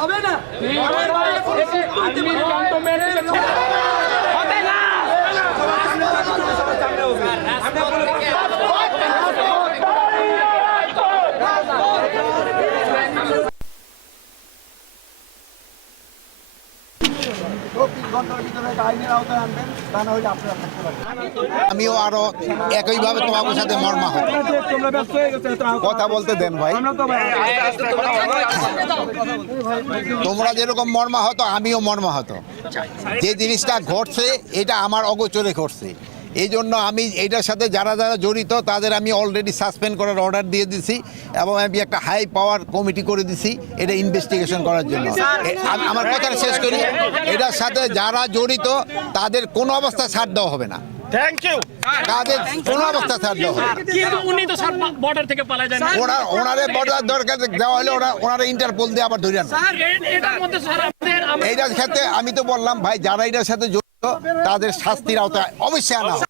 হবে না আমিও আরো একইভাবে তোমাদের সাথে মর্মাহত। কথা বলতে দেন ভাই। তোমরা যেরকম মর্মাহত আমিও মর্মাহত। যে জিনিসটা ঘটছে এটা আমার অগোচরে ঘটছে, এই জন্য আমি এইটার সাথে যারা যারা জড়িত তাদের আমি অলরেডি সাসপেন্ড করার অর্ডার দিয়ে দিছি এবং আমি একটা হাই পাওয়ার কমিটি করে দিছি এটা ইনভেস্টিগেশন করার জন্য। আমার কথাটা শেষ করি, এটার সাথে যারা জড়িত তাদের কোনো অবস্থায় ছাড় দেওয়া হবে না। Thank you. তাদের কোনো অবস্থা ছাড় দেওয়া হবে না। কিন্তু উনি তো স্যার বর্ডার থেকে পালায় যান। ওনারে বর্ডার দরকার দেওয়া হলে ওনারা ইন্টারপোল দিয়ে আবার ধরে আনবে। স্যার এটার মধ্যে স্যার এইটার ক্ষেত্রে আমি তো বললাম ভাই যারা এটার সাথে জড়িত তাদের শাস্তির আওতায় অবশ্যই আনা হবে।